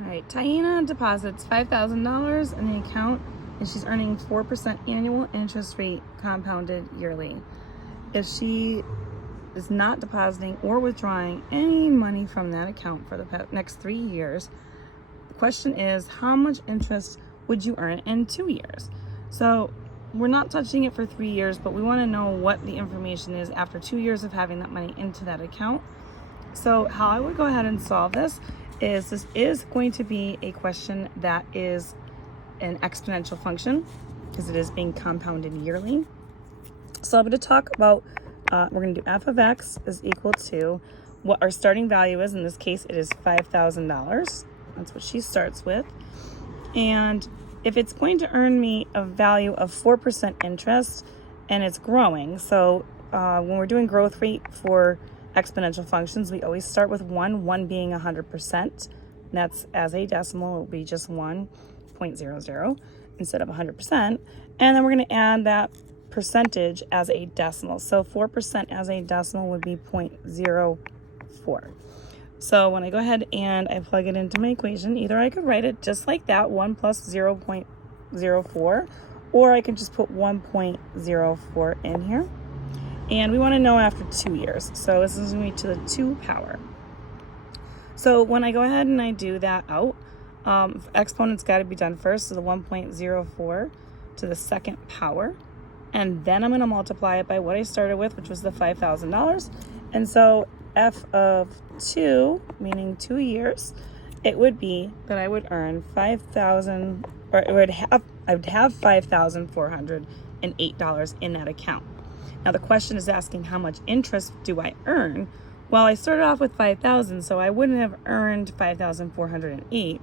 All right, Taina deposits $5,000 in the account and she's earning 4% annual interest rate compounded yearly. If she is not depositing or withdrawing any money from that account for the next 3 years, the question is, how much interest would you earn in 2 years? So we're not touching it for 3 years, but we want to know what the information is after 2 years of having that money into that account. So how I would go ahead and solve this is going to be a question that is an exponential function because it is being compounded yearly. So I'm going to talk about, we're going to do f of x is equal to what our starting value is. In this case, it is $5,000. That's what she starts with. And if it's going to earn me a value of 4% interest and it's growing, so when we're doing growth rate for exponential functions, we always start with 1 being 100%. That's as a decimal, it will be just 1.00 instead of 100%. And then we're going to add that percentage as a decimal. So 4% as a decimal would be 0.04. So when I go ahead and I plug it into my equation, either I could write it just like that, 1 plus 0.04, or I can just put 1.04 in here. And we want to know after 2 years. So this is going to be to the 2 power. So when I go ahead and I do that out, exponent's got to be done first. So the 1.04 to the 2nd power. And then I'm going to multiply it by what I started with, which was the $5,000. And so f of 2, meaning 2 years, it would be that I would earn 5,000, or I would have $5,408 in that account. Now the question is asking how much interest do I earn? Well, I started off with 5,000, so I wouldn't have earned 5,408.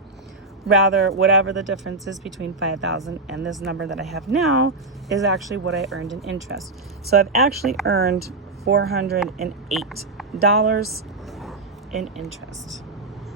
Rather, whatever the difference is between 5,000 and this number that I have now is actually what I earned in interest. So I've actually earned $408 in interest.